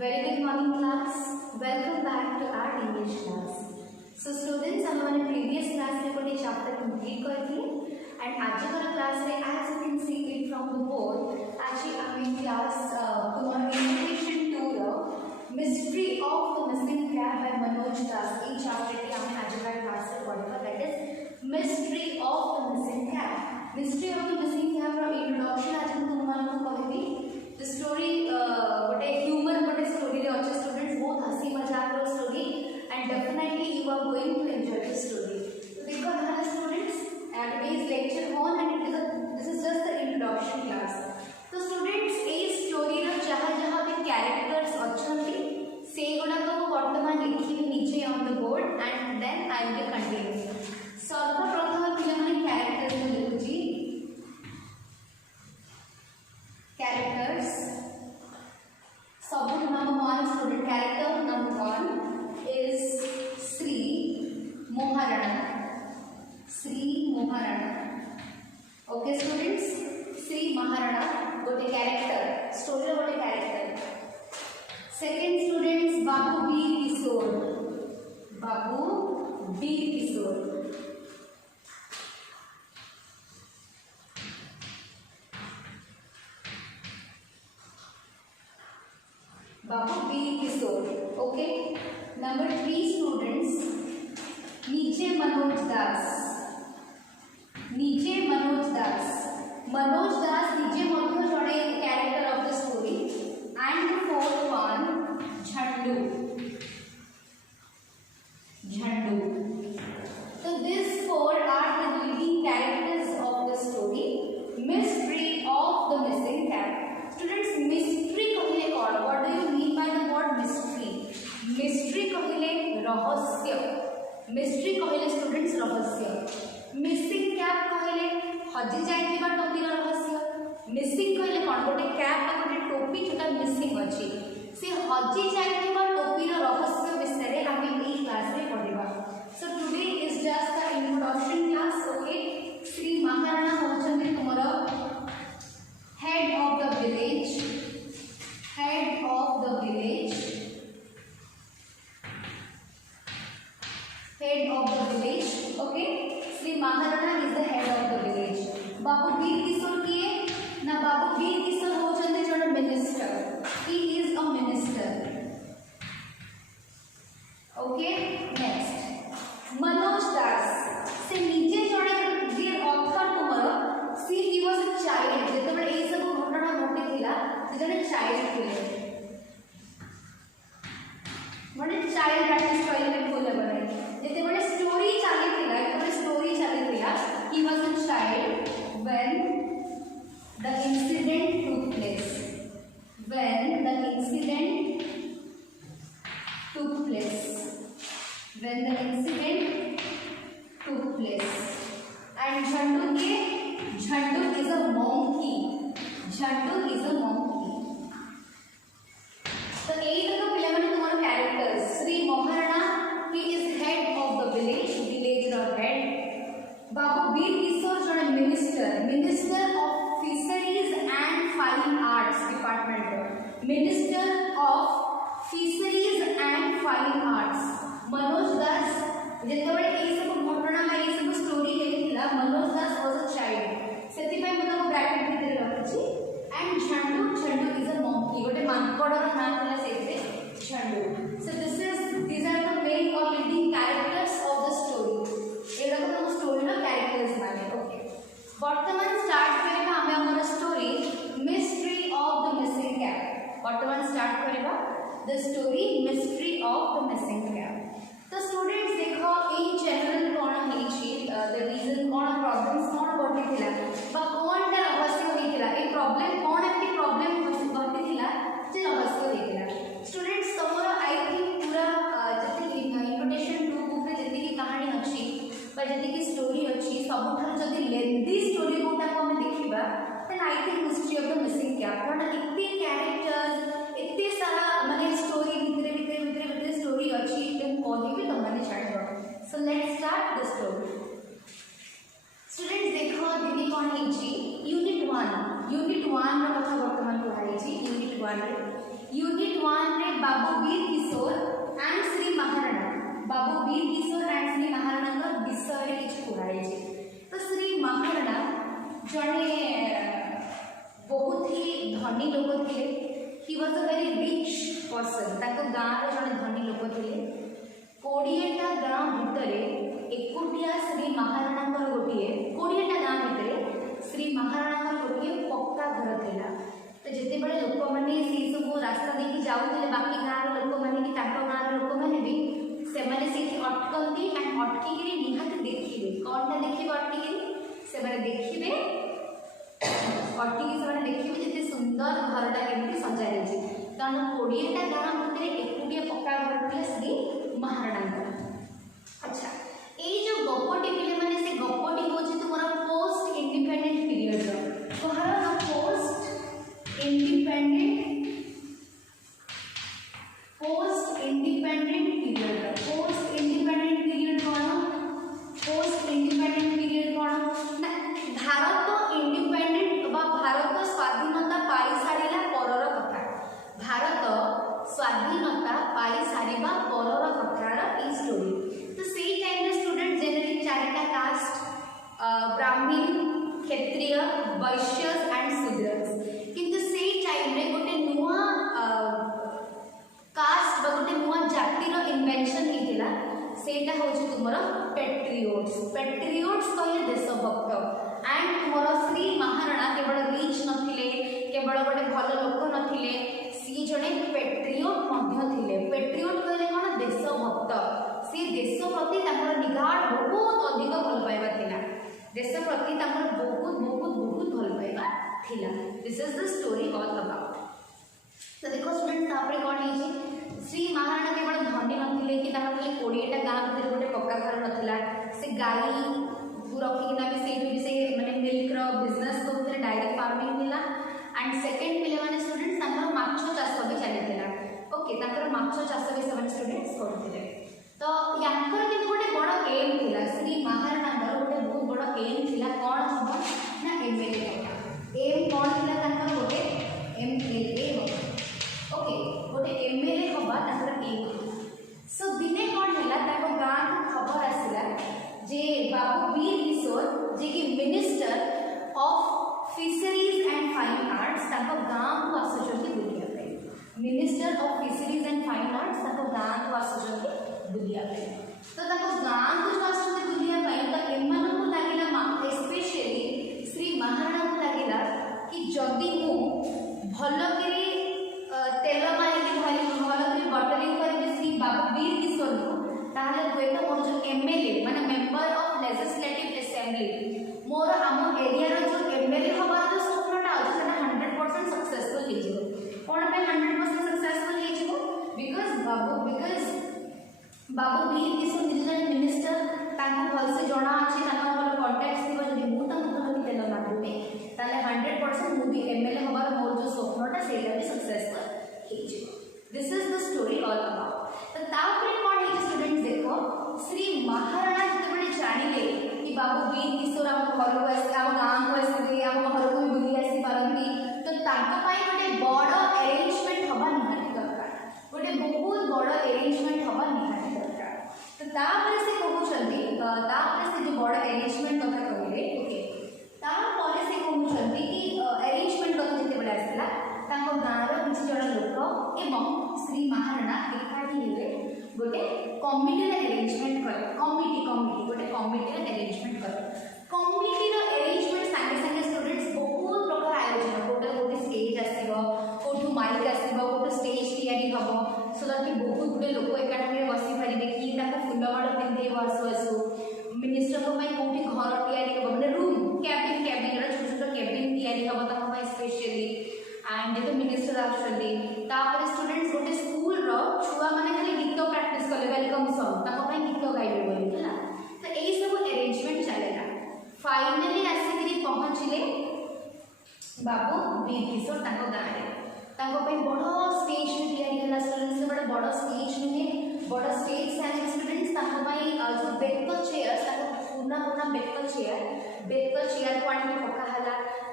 Very good morning class. Welcome back to our English class. So students, हमने previous class में कोई chapter complete कर दिए and आज का class में as you can see it from the board, actually I'm in class तुम्हारा invitation to the mystery of the missing cat by Manoj Das. ये chapter की हमने आज का class में पढ़ा, that is mystery of the missing cat. Mystery of the missing cat from introduction आज हम तुम्हारा को कहेंगे. The story what a humor what a story रे अच्छे students बहुत हंसी मजाक वाला story and definitely you are going to enjoy the story. तो देखो हमारे students today's lecture on and this is just the introduction class. तो students ये story रा जहाँ पे characters अच्छे से गुड़ा का वो वर्तमान लिखी हुई नीचे on the board and then I will continue. सर्वप्रथम पिले माने characters में लिखो जी. Characters. Subject number one, student character number one is Sri Maharana. Sri Maharana. Okay, students. Sri Maharana. Got a character. Story got a character. Second, students, Babu Veer Kishore. Babu Veer Kishore. Babu Veer Kishore. Okay. Number three, students. Niche Manoj Das. Niche Manoj Das. Manoj Das niche also jode character of the story. And the fourth one, Jhandu. Jhandu. So these four are the leading characters of the story. Mystery of the missing cat. Students, mystery कहले कौन? What do you mean by the word mystery? Mystery कहले रहस्य. Mystery कहले students रहस्य. Missing cat कहले हजी जाइथिबा टोपीर रहस्य. Missing कहले कौन? गोटे कैप आ गोटे टोपी जोटा मिसिंग अछि. से हजी जाइथिबा टोपीर रहस्य विषय हम एई क्लास रे पढिबा. So today is just the introduction class. Okay. Shri Maharana होचंदी तुमरो head of the village. Head of the village. Head of the village. Okay. Sri Maharana is the head of the village. Babu Veer Kishore किए ना Babu Veer Kishore हो चंदे जोड़ा minister. He is a minister. Okay. Next. Manoj Das. से नीचे जोड़े dear author तुम्हारा. See he was a child. जितने बड़े ये सब घटना घटे थिला. जितने child थे. बड़े child artist वाले में बोले बड़े. जितने बड़े story चाले थिला. एक बड़े story चाले थिला. He was a child when the incident took place. When the incident took place. When the incident took place. And Jhandu के Jhandu is a monkey. Jhandu is a monkey. So यही तो पिले मैंने तुम्हारे characters. Sri Maharana, he is head of the village. Village or head. Babu Veer Kishore जो है minister. Minister of Fisheries and Fine Arts Department. Minister of Fisheries and Fine Arts. Manoj Das जितने बड़े ये सब घटना में ये सब story है थिला. Manoj Das was a child. सेतिपाई मतलब ब्रैकेट भीतर रखछि. And Jhandu is a monkey. गोटे मानकड़र नाम होला सेते Jhandu. So these are the main or leading characters of the story. Era को हम story ना characters माने. Okay. वर्तमान start करेबा हमें हमर story mystery of the missing cat. वर्तमान start करेबा the story mystery of the missing cat. तो students देखो in general cone हेछि the reason cone problems कोन घटी थिला बा कोनटा रहस्य होइथिला ए प्रॉब्लम कोन एप्टी प्रॉब्लम घटी थिला जे रहस्य होइथिला. स्टूडेंट्स तमरो आई थिंक पूरा जति इन्विटेशन टू बुक रे जति की कहानी अछि बा जति की स्टोरी अछि सबठार जति लेंथी स्टोरी कोटा को हम देखिबा then I think history of the missing cat कारण इतने कैरेक्टर्स इतने सारा माने स्टोरी भितरे स्टोरी अछि देन कहबे तमने छाड़बो. So let's start the story. Students देखो दीदी कोन हेछि यूनिट 1 रो कथा वर्तमान पढ़ाई छी. यूनिट 1 रे यूनिट 1 रे बाबू वीर किशोर and Shri Maharana Babu Veer Kishore and Shri Maharana का विषय रे किछ पढ़ाई छै। तो श्री महाराणा जने बहुत ही धनी लोक थे। He was a very rich person. ताको गाँव रे जने धनी लोक थे। 20टा गाँव भितर एकुटिया श्री महाराणा गोटे 20टा गाँव भितर श्री महाराणा गोटे पक्का घर थिला। तो जिते बड़े लोक मैंने से सब रास्ता देखी जाऊे बाकी गाँव लोक मैंने कि गाँव लोक मैंने भी से अटकती एंड अटकिक निहाती देखिए कौनटा देखिए अटकिक से देखिए अटकिक से देखिए जिते सुंदर घरटा केमती सजा जाए कारण 20टा गाँव भितर एकुटिया पक्का घर था श्री महाराणा। अच्छा ये जो गपटी पिले माने से गपटी होची तुमरा पोस्ट इंडिपेंडेंट पीरियड रो कहार post independent period post independent period कौन ना भारत इंडिपेंडेंट बा भारत स्वाधीनता पाई सारिला परर कथा भारत स्वाधीनता पाई सारिबा परर कथार ई स्टोरी। तो सेई टाइम रे स्टूडेंट जनरली चारिटा कास्ट ब्राह्मण क्षत्रिय वैश्य एंड शूद्र किंतु सेई टाइम रे गोटे नुआ कास्ट बा गोटे नुआ जातिर इन्वेंशन हेतिला सेटा होची तुमरा पेट्रियोट्स कहले देशभक्त एंड तुमरा श्री महाराणा केवल रिच नथिले केवल गोटे भल लोक नथिले सी जने पेट्रियोट मध्य थिले। पेट्रियोट कहले कोन देशभक्त सी देश प्रति ताकर निगाड़ बहुत अधिक भल पाइबा थिला देश प्रति ताकर बहुत भल पाइबा थिला। This is the story all about. तो देखो स्टूडेंट तापरे कोन हे श्री महाराणा केवल धनी नथिले कि ताकर खाली 20टा गाँव भितर गोटे पक्का घर नथिला से गाई रखिकिना भी से माने मिल्क रो बिजनेस करथले डायरी फार्मिंग थिला एंड सेकंड पिले माने स्टूडेंट्स ताकर माछो चाष भी चलिथिला। ओके ताकर माछो चाष भी सब स्टूडेंट्स करथिले। तो यांकर किन गोटे बड़ एम थिला श्री महाराणा गोटे बहुत बड़ एम थिला कोन हबो ना एमएलए होता एम कोन थिला ताकर गोटे एमएलए होता। ओके गोटे एमएलए होबा ताकर एम। सो दिने कोन हैला ताको गाँ खबर आसिला जे बाबू वीर किशोर जे कि minister of fisheries and fine arts ताको गाँ को आसुचंती बुलिया पे minister of fisheries and fine arts ताको गाँ को आसुचंती बुलिया पे। तो ताको गाँ को आसुचंती बुलिया पे तो एमान को लागिला स्पेशली श्री महाराणा को लागिला कि जदि मु भल करी तेल मारिक धरी भल करी बटलिंग करी श्री बाबू वीर किशोर को ताहले हुए तो मोर जो एमएलए माने मेंबर ऑफ लेजिस्लेटिव असेंबली मोर आम एरिया रो जो एमएलए हबार जो स्वप्नटा अछि सेटा 100% सक्सेसफुल हे जिवो कोन पे 100% सक्सेसफुल हे जिवो बिकॉज़ बाबू वीर किशोर जने मिनिस्टर ताको भल से जणा अछि ताको भल कांटेक्ट दिबो जदि मु ताको धरि तेल मारबे ताले 100% मु भी एमएलए हबार मोर जो स्वप्नटा सेटा भी सक्सेसफुल हे जिवो। This is the story all about. तो तापरे कोन हे स्टूडेंट्स देखो श्री महाराणा जतबे जानिले कि बाबू वीर किशोर आम घर को आसी आम गाँ को आसी आम घर को बुली आसी पारती तो ताको पाई गोटे बड़ अरेंजमेंट हवा निहाती दरकार गोटे बहुत बड़ अरेंजमेंट हवा निहाती दरकार। तो तापरे से कहउछंती तापरे से जो बड़ अरेंजमेंट कथा कहले ओके तापरे से कहउछंती कि अरेंजमेंट कथा जते बडा आसला ताको गाँव रो किछि जण लोक एवं श्री महाराणा एकाठी हेले गोटे कमिटी अरेंजमेंट करे कमिटी गोटे कमिटी अरेंजमेंट करे कमिटी अरेंजमेंट संगे संगे स्टूडेंट्स बहुत प्रकार आयोजन गोटे स्टेज आसीबो कोठु माइक आसीबो गोटे स्टेज तैयारी हबो सो दैट कि बहुत गुडे लोक एकाठी बसी पारिबे कि ताको फुलमाळ पिंधेबो आसु मिनिस्टर को भाई कोठी घर तैयारी हबो माने रूम कैबिन रा छोट छोट कैबिन तैयारी हबो ताको भाई स्पेशली एंड जो मिनिस्टर आछंदी तापर स्टूडेंट्स गोटे स्कूल रो छुआ माने खाली गीत प्रैक्टिस करले वेलकम सॉन्ग ताको भाई गीत गाइबे बोली हला। तो एई सब अरेंजमेंट चलेला फाइनली आसीकरी पहुंचले बाबू वीर किशोर ताको गाँ रे ताको भाई बड़ स्टेज तैयारी हला स्टूडेंट्स बड़ बड़ स्टेज नुहे बड़ स्टेज से स्टूडेंट्स ताको भाई जो बेक चेयर ताको पूर्ण बेक चेयर को आनी पका हला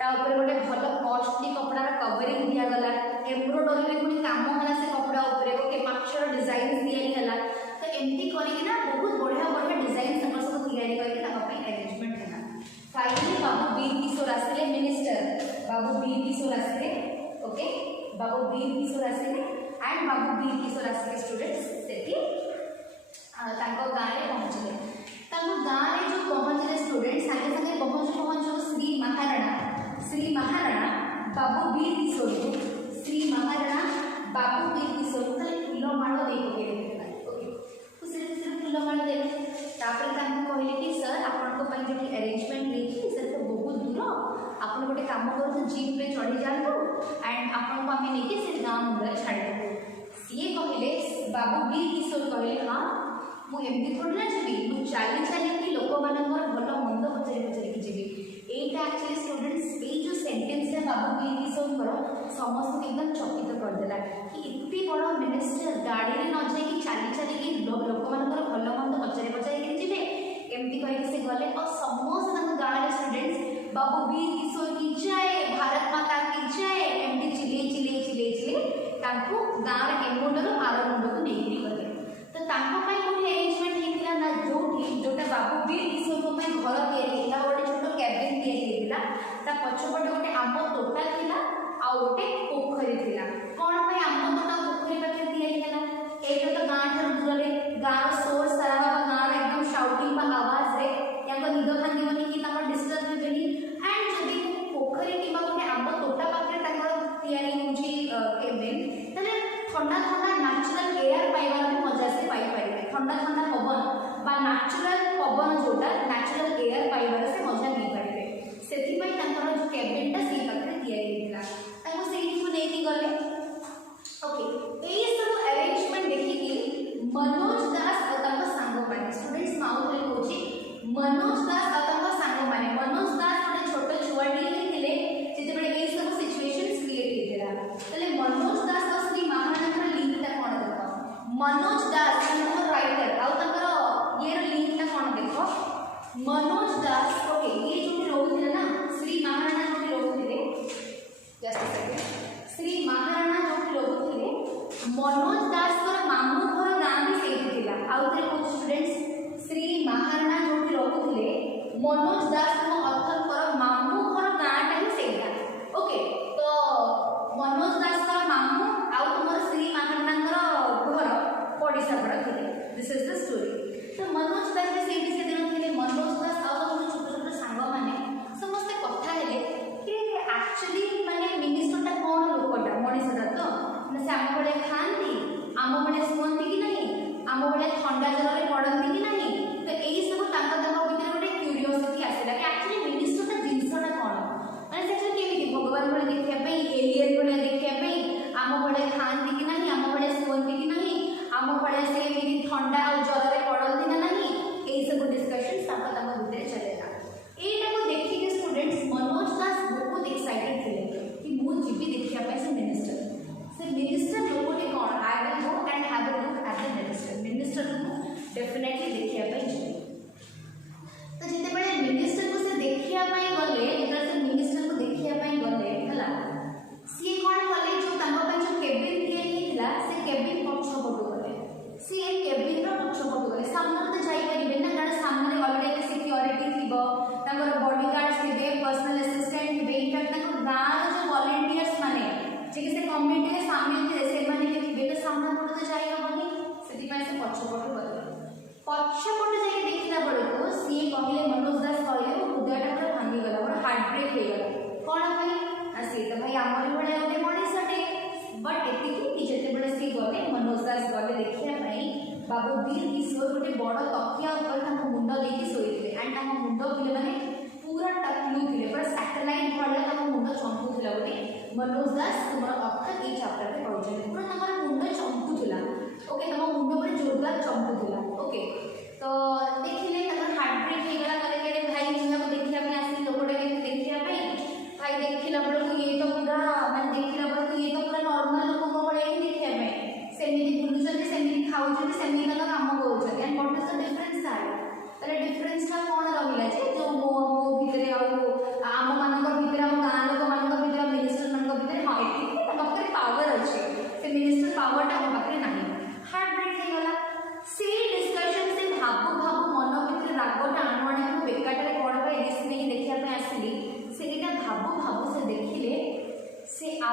ऊपर गोटे भल कॉस्टली कपड़ार कवरिंग दिगला एम्ब्रोडरी पुणी काम है से कपड़ा ऊपर ओके माछर डिजाइन या तो एमती करना बहुत बढ़िया बढ़िया डिजाइन सब तैयारी करके अरेंजमेंट है। Finally Babu Veer Kishore आसिले minister Babu Veer Kishore आसिले okay Babu Veer Kishore आसिले and Babu Veer Kishore आसिले students से गाँव में पहुँचले गाँव में जो पहुँचले स्टूडेंट सागे सागे पहुँचू श्री महाराणा बाबू वीर किशोर को श्री महाराणा बाबू वीर किशोर को फूलमाड़ दे खुशी खुशी फूलमाड़ दे कहले कि सर आपण जो अरेंजमेंट लेकिन सर तो बहुत दूर आप गोटे कम कर जीप में चढ़ी जातु एंड आपको आम नहीं से गाँव मुंडे छाड़ सी कहले बाबू वीर किशोर कहले हाँ मुझे थोड़ी ना जी मुझे चली चलिए लोक मान भल मंद पचारि पचारि जी यहीटा एक्चुअली स्टूडेंट्स ये जो सेंटेंस बाबू वीर किशोर समस्त एकदम चकित करदेला कि इतनी बड़ मिनिस्टर गाड़ी में न जाकि चली चलिए लोक मान भल मंद पचारि पचारि जी एमती कह से गले और समस्त गाँव स्टूडेंट्स बाबू वीर किशोर की जय भारत माता की जय एमती चिल्ले चिल्ले चिल्ले चिल्ले गाँव ए मुंडर आर मुंड को नहीं गले तो गोटे अरेंजमेंट होता ना जोटा बाबू वीर किशोर को घर या गोटे छोट कैबिन या पछपटे गोटे आंब तोटा था आ गोटे पोखरी थी कौन आंब तोटा पोखरी पाखे या तो गाँव ठार दूर गाँव सोर सारा गाँव एकदम शाउटिंग आवाज रे या निद भांगनी कि डिस्टर्ब हे एंड जब पोखरी कि गोटे आंब तोटा पाखे केबिन ठंडा ठंडा नेचुरल एयर पाइबार भी मजा से पाइपर ठंडा ठंडा पवन बा नेचुरल पवन जोटा नेचुरल एयर पाइबार से मजा नहीं पारे से जो केबिनटा से पाखे नहीं गले ओके यही सब अरेंजमेंट देखिए मनोज दास और सांग मैंने स्टूडेंट्स माउथ कहूँ मनोज दास और सांग मैंने मनोज दास गोटे छोट छुआटी थे जिते ये सब सिचुएशन क्रिएट होता मनोज दास और श्री महाराणा लिंकटा कौन देख मनोज दास राइटर आउर ये लिंकटा कौन देख मनोज दास ओके ये जो रोते ना श्री महाराणा जो रोते जस्ट सेकेंड श्री महाराणा जो रोते मनोज दास मामू घर गाँव भी से आउे कौन स्टूडेंट्स श्री महाराणा जो रोते मनोज दास अर्थर मामू घर गाँटा ही से ओके तो मनोज दास मामू आउ तुम श्री महाराणा घर पड़ीसा पड़ा थे दिस इज द स्टोरी तो मनोज दास भी से दिन थे मनोज दास आउ छोट छोट सांग मैंने समस्ते कथा है कि एक्चुअली माने मिनिस्टरटा कौन लोकटा मनीषटा तो से आम बड़े खाती आम बड़े शुंती कि नहीं आम बड़े ठंडा जल पड़ती कि नहीं तो यही सब भर गोटे क्यूरीओसिटी आसला कि एक्चुअली मिनिस्टरटा जिनसटा कौन मैंने केमी भगवान भाई देखापी एलियन भाई देखापी आम बड़े खाती कि नहीं आम बड़े शुंती कि नहीं आम बड़े से ठंडा और जल पड़ती ना नहीं यही सब डिस्कशन भितर चलेगा यहीटा को देखिए स्टूडेंट्स मनोज दास बहुत एक्साइटेड थे कि मुझे देखा से मिनिस्टर लोगों कौन I will go and have a look at the minister को डेफिनेटली देखा तो जिते बड़े मिनिस्टर को से देखा गले से मिनिस्टर को देखा गले है सी कौन कले जो केबिन या से केबिन पक्षपटू गले सी केबिन पक्षपटू गले सामने तो जापरें ना कारण सामने अलरेडी सिक्योरिटी थी बॉडीगार्ड्स थे पर्सनल असिस्टेंट थे इनफैक्ट गाँव जो वॉलंटियर्स माने जे से कम्युनिटी में सामिल थे से थे तो सामना पटू तो जाइबनी से पक्षपटू गले पक्षपटू जाए देखला बेलू सी कहले मनोज दास कहले हृदयटा पूरा भांगीगला मोर हार्ट ब्रेक हो गला कौन भाई सी तो भाई आमरी भाई गोटे मनीषटे बट एति जिते बड़े सी गले मनोज दास गले देखापी बाबू वीर किशोर गोटे बड़ तकिया मुंड लेके शोते एंड मुंड पिले मैंने पूरा टकलू थे पूरा सैटेलाइट भाया मुंड चंकुला गोटे मनोज दास तुम अर्थ ये चैप्टर में पढ़ुचे पूरा मुंड चंकुला ओके तुम मुंड पर जोरदार चंकुला ओके तो देखिले हार्ट ब्रेक होगा कहले भाई मुझे देखा आसी लोकटा देखा भाई देखला बेलू ये तो पूरा मैंने देखला बेलू ये तो पूरा नॉर्मल लोक भाई देखापी सेमती बुलूँ सेमती खाऊँ सेमती काम कर व्हाट इज द डिफरेंस तार डिफरेंसटा कौन रहा जो मो भितर आम मान भितर आम गाँव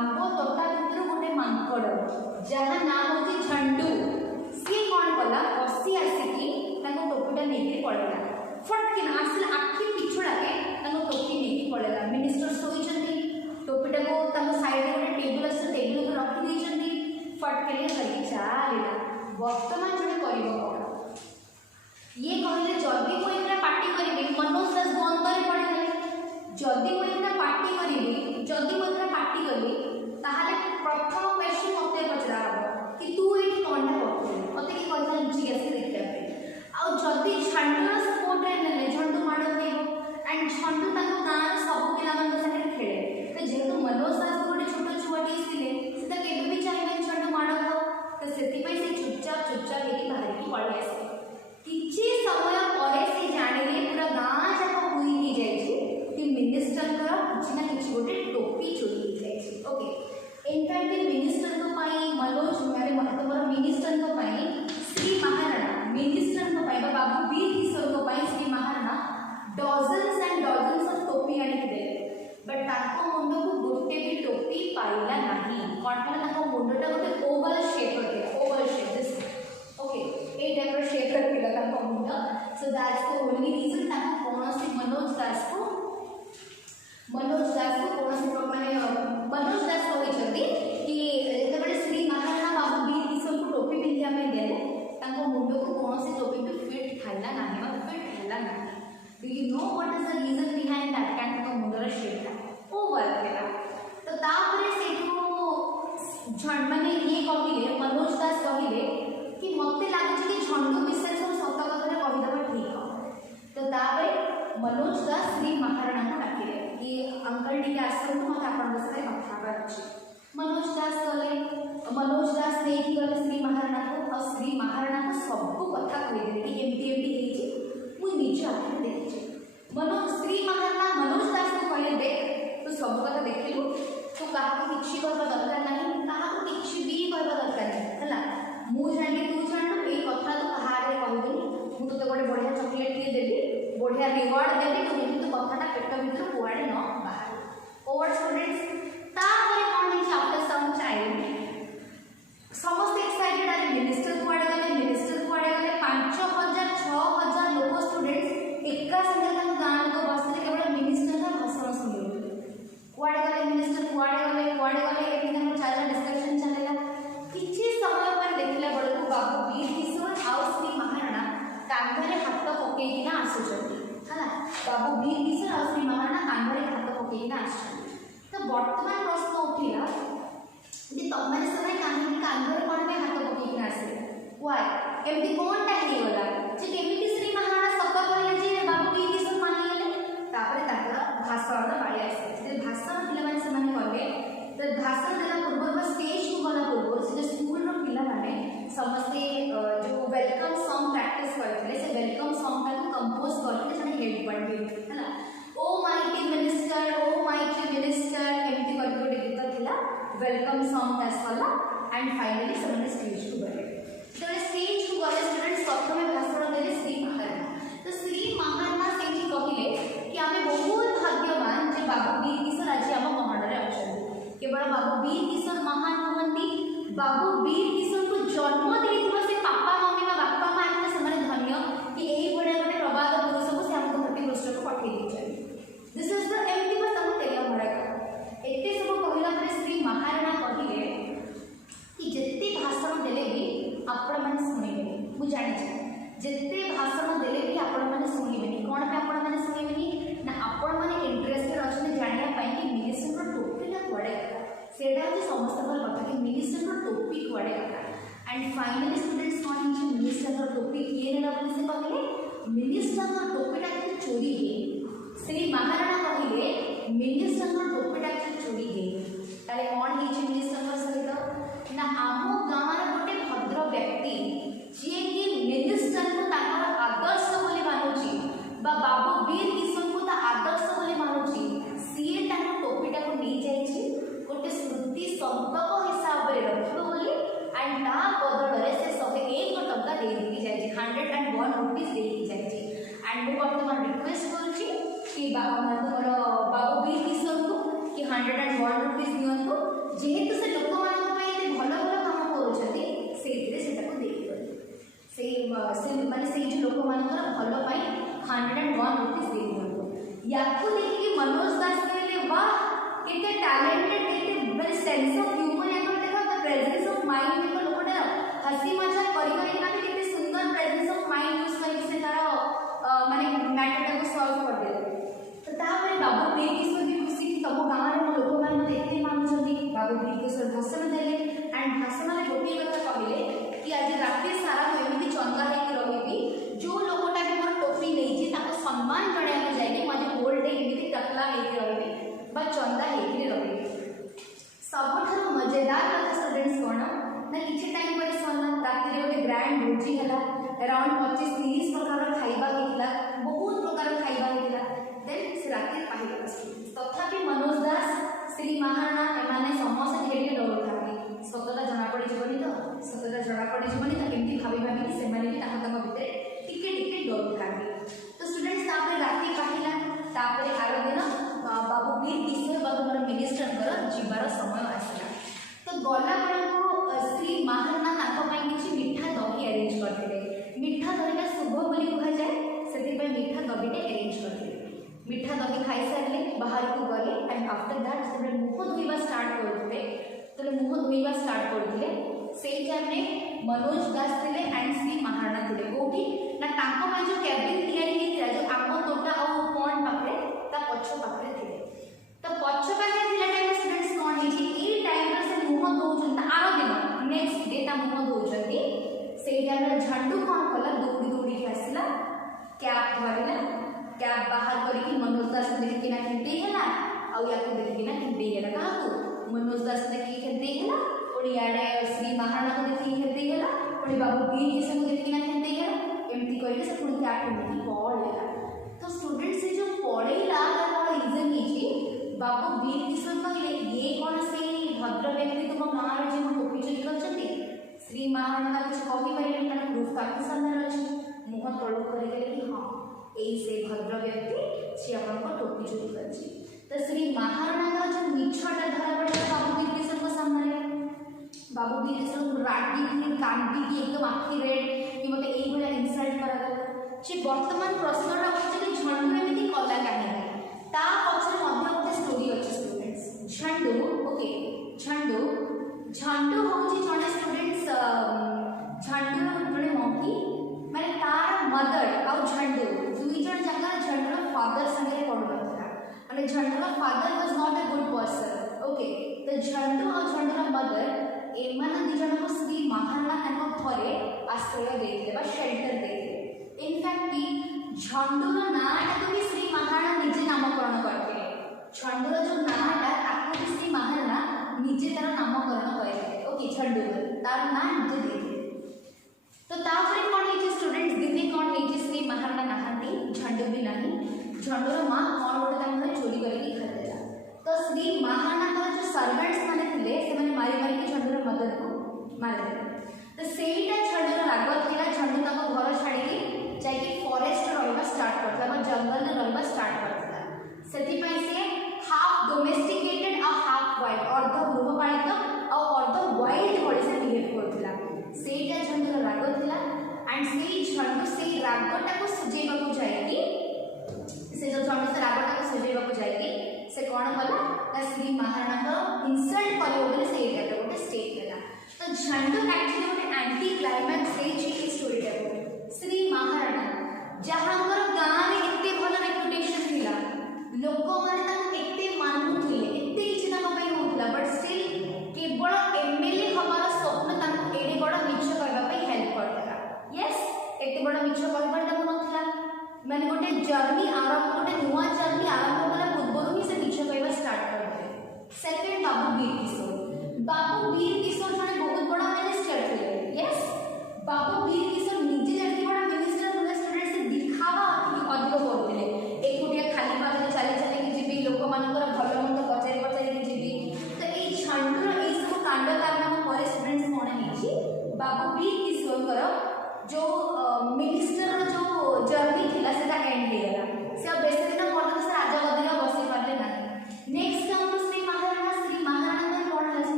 आंब तोटा भितर गोटे मांकड़ जहाँ नाम होची झंडू सी कौन कला बसी आसिकी टोपीटा नहीं पड़ेगा फटकिन आसिल आखि पिछड़ा के टोपी नहीं पड़ेगा मिनिस्टर सोई टोपीटा को साइड में टेबल अच्छे टेबल को रखी देते फटकिन करके चलिए बर्तमान जो कर ये कहले जदि मुझे पार्टी करी मनोज दास द्वंद्व पड़े जदि मुझे पार्टी करी जदि मुझे पार्टी करी ताहले प्रथम क्वेश्चन मते पचरा हम कि तू ये कोनटा करथि मते कि कहता जिज्ञासा देखिया पे आ जदि झंडूर सपोर्ट नेले झंडू माड़ देबो एंड झंडू ताको गाँव सब पिला मन संगे खेले तो जेहेतु मनोज दास गोटे छोट छुआटी थिले से केबे भी चाहिए झंडू माड़ तो सेति पई से चुपचाप लेके बाहर की पड़े आसे किछि समय परे से जानिले पूरा गाँव जाक हुई ही जाइछि कि मिनिस्टर का किछि ना किछि गोटे टोपी चोरी हो जाइछि ओके इनफैक्ट मिनिस्टर को पाई मनोज माने महत्वपूर्ण मिनिस्टर को पाई श्री महाराणा मिनिस्टर को पाई बाबू वीर किशोर को पाई Shri Maharana dozens and dozens of टोपी आनी दे बट ताको मुंड को गोटे भी टोपी पाइला नाही कोन पला ताको मुंडटा गोटे ओवल शेप होते Oval shape this okay A type row shape रखिला ताको मुंड so that's the only reason ताको कोनोसी मनोज दास को कोनोसी माने मनोज दास कहिसथि कि जेतबे श्री महाराणा बाबू वीर किशोर को टोपी पिंधिया में देले ताको मुंड को कोनोसी टोपी भी फिट खाइला नाही मतलब फिट हैला नाही do you know what is the reason behind that kind of मुंडर shape over हैला तो तापरे सेठो झंड माने ये कहिले मनोज दास कहिले कि मते लागै कि झंडू विषय सब सत कथा कहिदबा ठीक हो तो तापरे मनोज दास श्री महाराणा को डाकिले कि अंकल टी आसନ୍ତୁ मते आपन साथे कथा हेबार अछि मनोज दास गले मनोज दास नेकी गले श्री महाराणा को और श्री महाराणा को सब कथा कहि कि एमती एमती हेछि मु निज आखि देखि श्री महाराणा मनोज दास को कहले देख तू सब कथा देखिलु तू कहा किछि करबा दरकार नाही कहा किछि भी करबा दरकार नाही हला मु जानि तू जानु ए कथा तो कहारे कहबी मु तो गोटे बढ़िया चॉकलेट टी देबी बढ़िया रिवार्ड देबी तो जेमि तो कथाटा पेट भीतर कुआडे न बाहर ओवर स्टूडेंट्स तापर कोन हिच आफ्टर सम टाइम समस्त एक्साइटेड आर मिनिस्टर कुआडे गले 5000 6000 लोक स्टूडेंट्स एका संगे तन गान को बसले केवल मिनिस्टर का भाषण सुनियो कुआडे गले मिनिस्टर कुआडे गले एठी हम चाला डिस्कशन चलेला किछि समय पर देखला बळको बाबू वीर किशोर आउ श्री महाराणा कांधरे हाथ पकेइना आसुछथि हला बाबू वीर किशोर आउ श्री महाराणा कांधरे हाथ पकेइना आसुछथि तो वर्तमान प्रश्न उठिला जे तमने समय कांधरे कोन पे हाथ पकेइना आसे व्हाई एमती कोनटा हे गला जे केमिति श्री महाराणा सत कहले जे बाबू वीर किशोर मानि गेले तापरे ताकर भाषण बाळी आसे जे भाषण पिला माने समान कहले तो भाषण देला पूर्व स्टेज को गला पूर्व से स्कूल रो पिला माने समस्ते जो वेलकम सॉन्ग प्रैक्टिस करथिले से वेलकम सॉन्ग का कंपोज करथिले जने हेड पढ़बे हला ओ माइटी मिनिस्टर एमती करके गीत थिला वेलकम सॉन्ग आसला एंड फाइनली समने स्टेज को गले तो स्टेज को गले स्टूडेंट्स प्रथम भाषण देले श्री महाराणा तो श्री महाराणा सेठी कहिले कि आमे बहुत भाग्यवान जे बाबू वीर किशोर आज हम महानरे अछन केवल बाबू वीर किशोर महान होवंती बाबू वीर किशोर को जन्म देइथिबा से पापा मम्मी बा बापा मां एते समरे धन्य कि एही बडे बडे प्रबाद पुरुष को से हमको प्रति पृष्ठ को पठेइ दिछन दिस इज द एमटी बस हम तेया भरा एते सब कहिला परे श्री महाराणा कहिले कि जत्ते भाषण देले भी आपण माने सुनिबे मु जानि छै जत्ते भाषण देले भी आपण माने सुनिबे कोन पे आपण माने सुनिबे ना आपण माने इंटरेस्टेड अछन जानिया पई कि मिनिस्टर रो टोपी ना पड़े सेडा जे समस्त पर कथा कि मिनिस्टर रो टोपी पड़े and finally students cone J minister रो टोपी किए नेला बोली से कहले मिनिस्टर रो टोपीटा के चोरी हे श्री महाराणा कहले मिनिस्टर रो टोपीटा के चोरी हे ताले कोन हे जे मिनिस्टर रो सहित ना आमो गामार गोटे भद्र व्यक्ति जे कि मिनिस्टर को ताकर आदर्श बोली मानुची बा बाबू वीर किशोर को ता आदर्श बोली मानुची सीए ताको टोपीटा को नी जाई छी गोटे स्मृति संपक हिसाब रे रखिबो बोली एंड ता बदलरे से 101 टका दे दी जाई छी 101 रुपीस दे दी जाई छी एंड मु वर्तमान रिक्वेस्ट करू छी कि बाबू वीर किशोर को कि 101 रुपीस नियंतु जेहेतु से लोक मान भल भल काम करुँच से माने से जो लोक मान भल 101 रुपीज दे दिखाँ या देखिए मनोज दास कहले वाह केते टैलेंटेड केते माने सेंस ऑफ ह्यूमर या देखा प्रेजेंस ऑफ माइंड देखो लोकटा हसी मजाक करी करी ना केते सुंदर प्रेजेंस ऑफ माइंड यूज करके से तार माने मैटर को सॉल्व कर दे तो तापर बाबू बी किशोर जी खुशी कि तम गाँव में लोक मैंने एते मानुछंती बाबू बी किशोर भाषण देले एंड भाषण में गोटे कथा कहले कि आज रात सारा मुझे एमती चंगा होकर रही जो लोकटा भी मोर टोपी नहीं सम्मान जनाया जाए मुझे गोल्ड एमती टकला होकर रही चंदा होकर रही सब मजेदार कथा स्टूडेंट्स कौन ना किसी टाइम पर सरला रात गोटे ग्रांड भोजी है अराउंड 25-30 प्रकार खाइबा होता बहुत प्रकार खाइबा होता देन से रात पाइबा तथापि मनोज दास श्री महाराणा एमाने समस्त ढेर डरुता सतता जना पड़ जीवनी तो सतता जना पड़ जीवनी तो एमती भाभी भाभी से भितर टिके टिके डरुता तो स्टूडेंट्स राति कहला आर दिन बाबू वीर किशोर बाबू मोर मिनिस्टर जीवार समय आसला तो गला बेलू श्री महाराणा किसी मीठा दही अरेंज करते मीठा दहीटा शुभ बोली कह जाए से मीठा दहीटे अरेंज करते मीठा दही खाई सारे बाहर को गले एंड आफ्टर दैट से मुह धोवा स्टार्ट करते तो मुह धोवा स्टार्ट करते से टाइम में मनोज दास थे एंड श्री महाराणा थे कौटी ना जो कैबिन या जो आम तोटा और पॉन्ड पाखे पछ पाखे थे तो पछ पाखे टाइम स्टूडेंट्स कौन है टाइम से मुह धोन आर दिन नेक्स्ट डे मुह धोन से टाइम झंडू कौन कला दौड़ी दौड़ी के आसला कैप धरला कैप बाहर करके मनोज दास देखिना खेते है आउ या देखिना खेते है क्या मनोज दास देखिए खेते है पुणी इे श्री महाराणा को देखिए खेते है पुणी बाबू वीर किशोर को देखिना खेते है एमती करके से पुणी कैप पिंधि पड़ेगा तो स्टूडेंट से जो पड़ेगा कौन रीजन ये बाबू वीर किशोर कहले ये कौन से भद्र व्यक्ति तुम गाँव में जो टोपी चोरी कर श्री महाराणा कुछ कहीपर कारण प्रूफ काफी सामने अच्छे मुह तलू करगले कि हाँ यही से भद्र व्यक्ति सी आप टोपी चोरी कर तो श्री महाराणा जो मिछटा धरा पड़ा बाबू वीर किशोर को सामने बाबू वीर किशोर रागी कांदी एकदम आखि रेड कि मत ये इनसल्ट करा से वर्तमान प्रश्नटा पचारे झंडू एमती कला कहीं पचर गोटे स्टोरी अच्छे स्टूडेंट्स झंडू ओके झंडू झंडू हूँ जड़े स्टूडेंट्स झंडू जड़े मंकी माने तार मदर आउ झंडू दुई जन जाक झंडूर फादर संगे पढ़ुला माने झंडूर father was not a good person okay तो झंडू और झंडूर मदर एमान दी जन को श्री महाराणा घरे आश्रय देते शेल्टर देते इनफैक्ट कि झंडूर नाटा को भी श्री महाराणा निजे नामकरण करते झंडूर जो नाटा भी श्री महाराणा निजे तार नामकरण करते ओके झंडू तार ना निजे देते तो तापर कौन है स्टूडेंट्स दिने कौन है श्री महाराणा नहांती झंडू भी नहीं झंडूर माँ कौन गोटे चोरी करके खादेला तो श्री महाराणा जो सर्वेंट्स माने थे से मारी मारिक झंडूर मदर को मारिदे तो सेटा झंडूर राग था झंडू तक घर छाड़ी जाकि फॉरेस्ट रहा स्टार्ट करता जंगल में रहा स्टार्ट करता से हाफ डोमेस्टिकेटेड और हाफ वाइल्ड अर्ध गृहपालित और अर्ध वाइल्ड भाई से बिहेव करता सेटा झंडूर राग था एंड से झंडू से रागटा को सुझेबा जाएगी से जो झंडू से रागटा को सुझेबा जाएगी से कौन कला श्री महाराणा इनसल्ट कले से गोटे स्टेप देला तो झंडू एक्चुअली गोटे anti climax story Shri Maharana जहाँ गाँव में एत भल रेपुटेशन थिला लोक मैंने मानुले एत किसी होता बट स्टिल केवल एमएलए हमार स्वप्न एडे बड़ मिछ कहवाई हेल्प करता यस एत बड़ मिछ कहवाटा नाला मैंने गोटे जर्नी आरंभ गोटे नुआ जर्नी आरंभ कला पूर्व ही से मिछ कहवा स्टार्ट करते सेकेंड बाबू वीर किशोर जड़े बहुत बड़ा मिनिस्टर थे यस बाबू वीर किशोर निजे जड़े बड़ा मिनिस्टर थे स्टूडेंट से दिखावा अधिक करते एकुटिया खाली पादे चली चलिए जी लोक मान भल मंद पचारि पचारि जी तो ये झंडूर ये सब कांड कारनामा पर स्टूडेंट्स कौन है बाबू वीर किशोर जो मिनिस्टर जो जर्नी थिला से एंड होगा से बेस दिन भल से राजगदी बसई पारे ना नेक्स्ट कम श्री महाराणा कौन है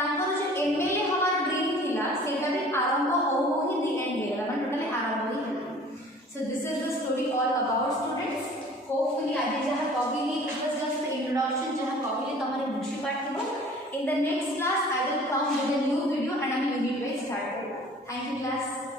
तांकर जो एमएलए हमार ड्रीम थिला सेटा भी आरंभ हो ही दी एंड गेला माने टोटली आरंभ ही गेला। So this is the story all about students. Hopefully आज जहाँ कहली it was just the introduction जहाँ कहली तमरे बुझी पाठिबो। In the next class I will come with a new video and I am unit wise start करिबो। Thank you class.